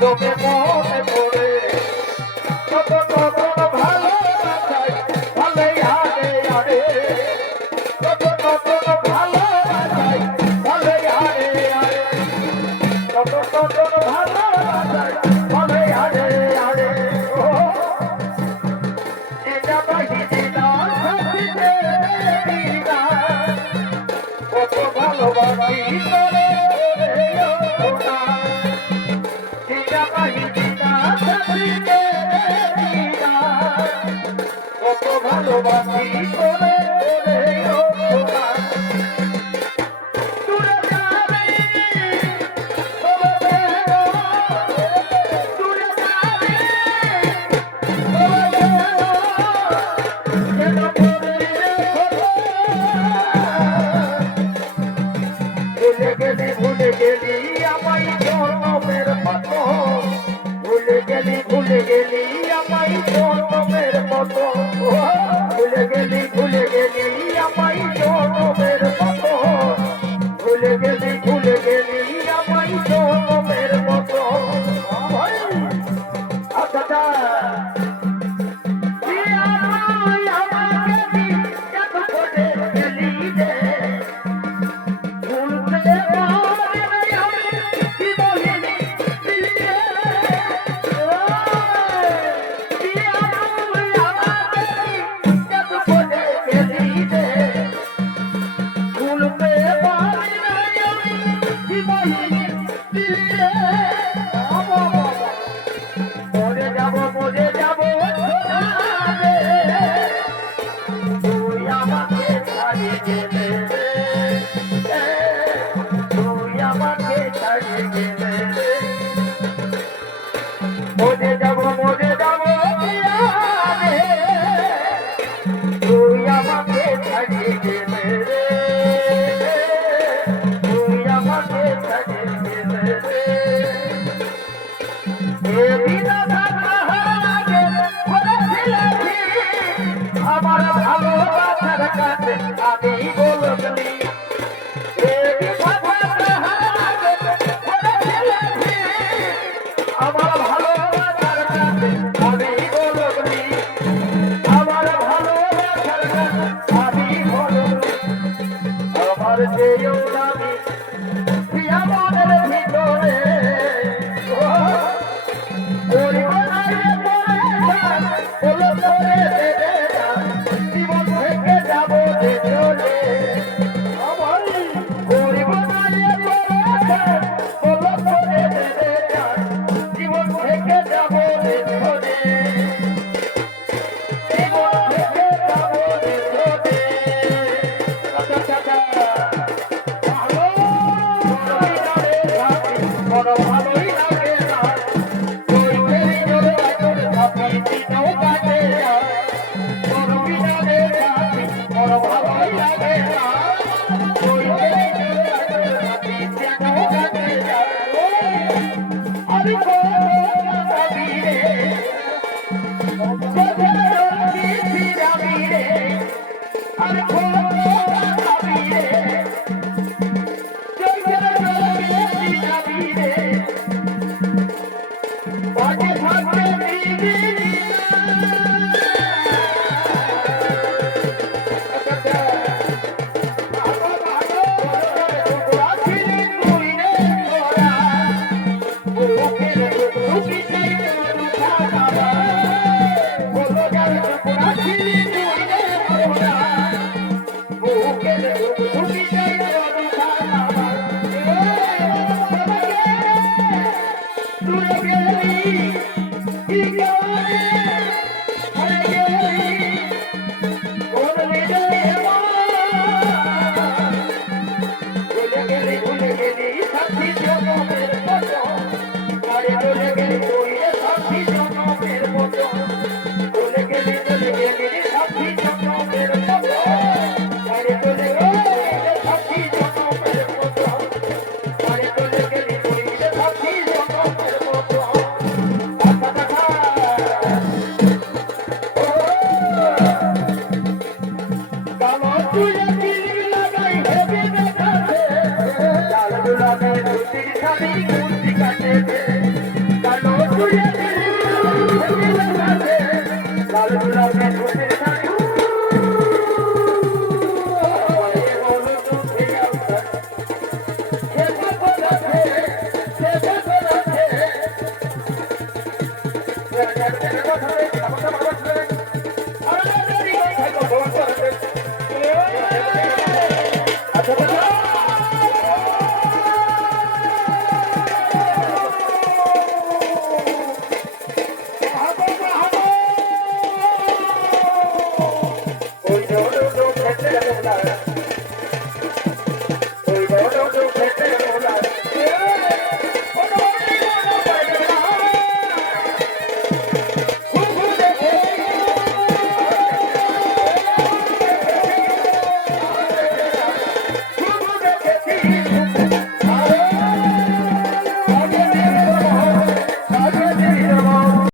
তোকে মনে পড়ে কত কত ভালো ভালো আরে আরে কত কত ভালো ভালো আরে আরে কত কত ভালো ভালো আরে আরে ও এটা বাহিনী না সত্যি না কত ভালোবাসি তোরে কাছে আমি বলবি আমার ভালোবাসার কাছে আমি বলবি আমার ভালোবাসার কাছে আমি বলবি আমার যেও আমি প্রিয়া মনের ভিতরে জীবন থেকে যাবো যে চলে আমার গরিব জীবন থেকে যাবো যে চলে জীবন থেকে যাবো যে চলে বড় ভালোই লাগে না ওই ফেরি জোরে জোরে থাকি দিনও কাটে বড় বিনালে থাকি বড় ভালোই লাগে না ওই ফেরি জোরে জোরে থাকি দিনও কাটে আমি ভাবি রে কোথায় ফিরাবি রে আর ভাবি রে লাল গোলাপের